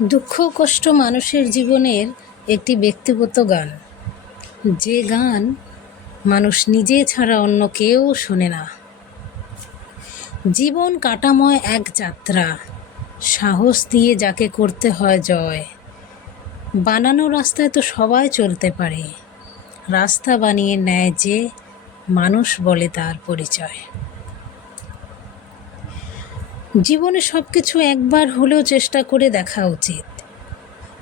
দুঃখ কষ্ট মানুষের জীবনের একটি ব্যক্তিগত গান, যে গান মানুষ নিজে ছাড়া অন্য কেউ শোনে না। জীবন কাঁটাময় এক যাত্রা, সাহস দিয়ে যাকে করতে হয় জয়। বানানো রাস্তায় তো সবাই চলতে পারে, রাস্তা বানিয়ে নেয় যে মানুষ বলে তার পরিচয়। জীবনে সব কিছু একবার হলেও চেষ্টা করে দেখা উচিত।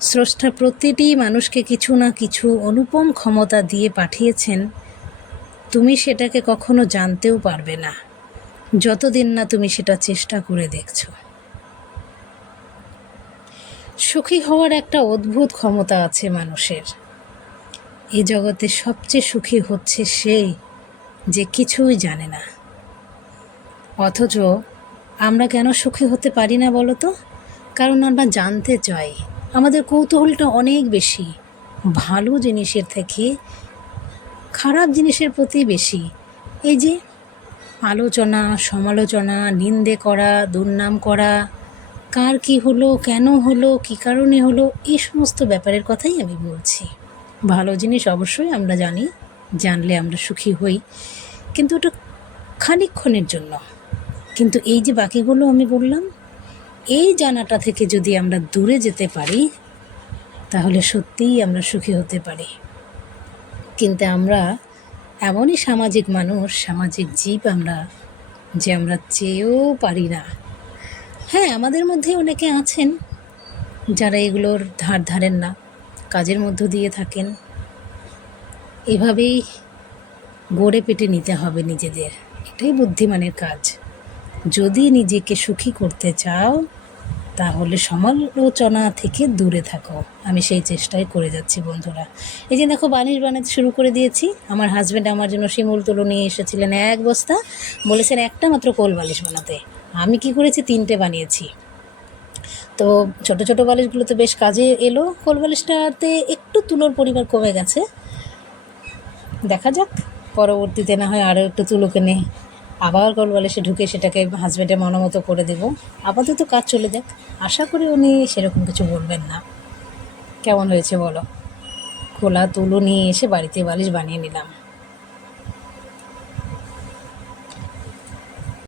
স্রষ্টা প্রতিটি মানুষকে কিছু না কিছু অনুপম ক্ষমতা দিয়ে পাঠিয়েছেন, তুমি সেটাকে কখনো জানতেও পারবে না যতদিন না তুমি সেটা চেষ্টা করে দেখছো। সুখী হওয়ার একটা অদ্ভুত ক্ষমতা আছে মানুষের। এই জগতে সবচেয়ে সুখী হচ্ছে সেই যে কিছুই জানে না। অথচ আমরা কেন সুখী হতে পারি না বলো তো? কারণ আমরা জানতে চাই। আমাদের কৌতূহলটা অনেক বেশি, ভালো জিনিসের থেকে খারাপ জিনিসের প্রতি বেশি। এই যে আলোচনা, সমালোচনা, নিন্দে করা, দুর্নাম করা, কার কি হলো, কেন হলো, কী কারণে হলো, এই সমস্ত ব্যাপারের কথাই আমি বলছি। ভালো জিনিস অবশ্যই আমরা জানি, জানলে আমরা সুখী হই, কিন্তু ওটা খানিকক্ষণের জন্য। কিন্তু এই যে বাকিগুলো আমি বললাম, এই জানাটা থেকে যদি আমরা দূরে যেতে পারি তাহলে সত্যিই আমরা সুখী হতে পারি। কিন্তু আমরা এমনই সামাজিক মানুষ, সামাজিক জীব আমরা, যে আমরা চেয়েও পারি না। হ্যাঁ, আমাদের মধ্যে অনেকে আছেন যারা এগুলোর ধার ধারেন না, কাজের মধ্য দিয়ে থাকেন। এভাবেই গড়ে পেটে নিতে হবে নিজেদের, এটাই বুদ্ধিমানের কাজ। যদি নিজেকে সুখী করতে চাও তাহলে সমালোচনা থেকে দূরে থাকো। আমি সেই চেষ্টাই করে যাচ্ছি বন্ধুরা। এই যে দেখো, বানিশ বানাতে শুরু করে দিয়েছি। আমার হাজব্যান্ড আমার জন্য শিমুল তুলো নিয়ে এসেছিলেন এক বস্তা, বলেছেন একটা মাত্র কোল বালিশ বানাতে। আমি কি করেছি, 3টে বানিয়েছি। তো ছোট ছোট বালিশগুলো তো বেশ কাজে এলো, কোল বালিশটাতে একটু তুলোর পরিমাণ কমে গেছে। দেখা যাক, পরবর্তীতে না হয় আরও একটু তুলো কিনে আবার কোল বালিশে ঢুকে সেটাকে হাজব্যান্ডের মনোমতো করে দেব। আপাতত কাজ চলে যাক, আশা করি উনি সেরকম কিছু বলবেন না। কেমন হয়েছে বলো? খোলা তুলো নিয়ে এসে বাড়িতে বালিশ বানিয়ে নিলাম।